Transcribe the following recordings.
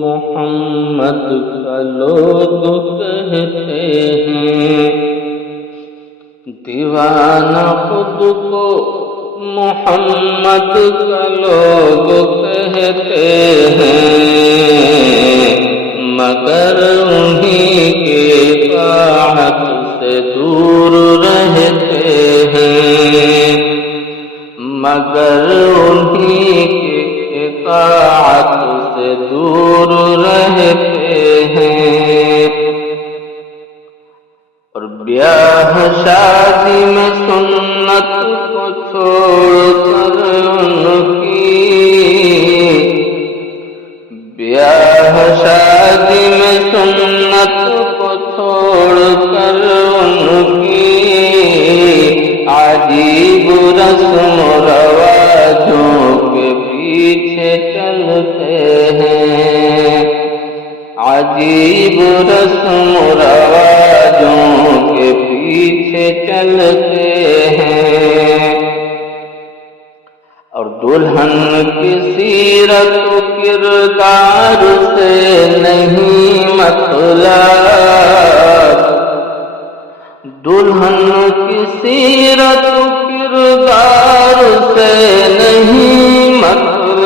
محمد کا لوگ کہتے ہیں، دیوانہ خود کو محمد کا لوگ کہتے ہیں، مگر انہی کے طاعت سے دور رہتے ہیں، مگر انہی کے اطاعت سے دور رہتے ہیں، اور بیاہ شادی میں سنت کو چھوڑ کر ان کی، بیاہ شادی میں سنت کو چھوڑ کر ان کی، عجیب رسم و رواجوں کے پیچھے چلتے ہیں، عجیب رسم و رواجوں کے پیچھے چلتے ہیں، اور دلہن کی سیرت و کردار سے نہیں مطلب، دلہن کی سیرت و کردار سے نہیں مطلب،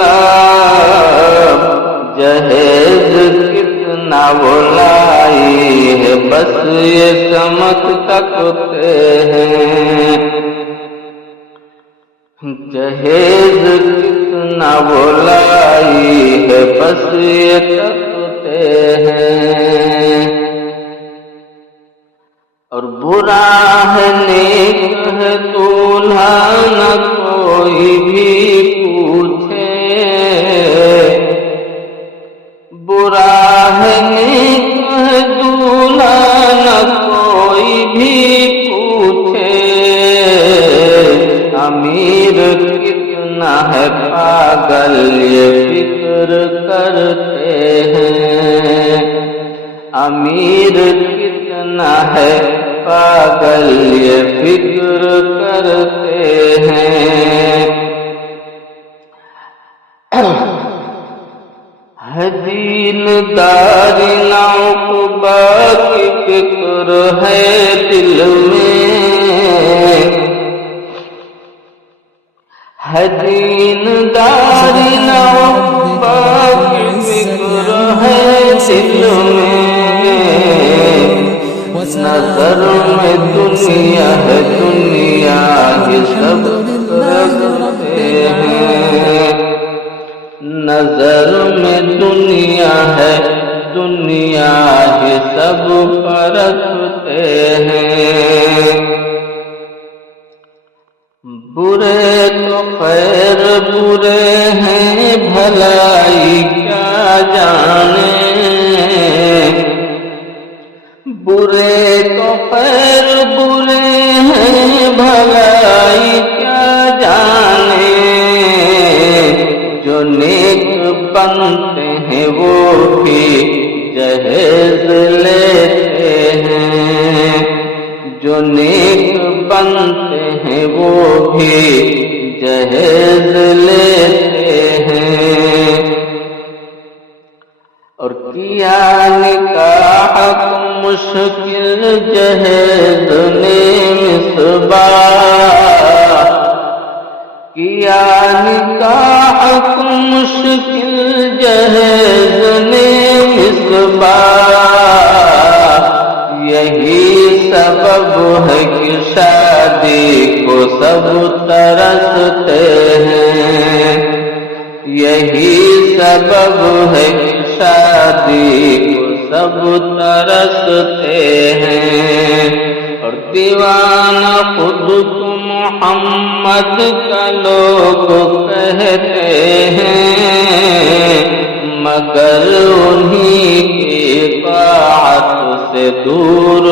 جہیز کتنا وہ لائی ہے بس یہ سمجھ سکتے ہیں، جہیز کتنا وہ لائی ہے بس یہ سکتے ہیں، اور برا ہے نیک ہے دولہا نہ کوئی بھی پوچھے، برا ہے نیک ہے دولہا نہ کوئی بھی پوچھے، امیر کتنا ہے پاگل یہ فکر کرتے ہیں، امیر کتنا ہے پاگل یہ فکر کرتے ہیں، ہے دیندار نہ عقبہ کی فکر ہے دل میں، ہے دیندار نہ عقبہ کی فکر ہے دل میں، نظر میں دنیا ہے دنیا ہی سب رکھتے ہیں، نظر میں دنیا ہے دنیا ہی سب پرکھتے ہیں، برے تو خیر برے ہیں بھلائی کیا جانے، برے تو خیر برے ہیں بھلائی کیا جانے، جو نیک بنتے ہیں وہ بھی جہیز لیتے ہیں، جو نیک بنتے ہیں وہ بھی جہیز لیتے ہیں، اور کیا نکاح کو مشکل جہیز نے مصباح، کیا نکاح کو مشکل جہیز نے مصباح، یہی سبب ہے کہ شادی کو سب ترستے ہیں، یہی سبب ہے کہ شادی کو سب ترستے ہیں، اور دیوانہ خود کو محمد کا لوگ کہتے ہیں، مگر انہی کی طاعت سے دور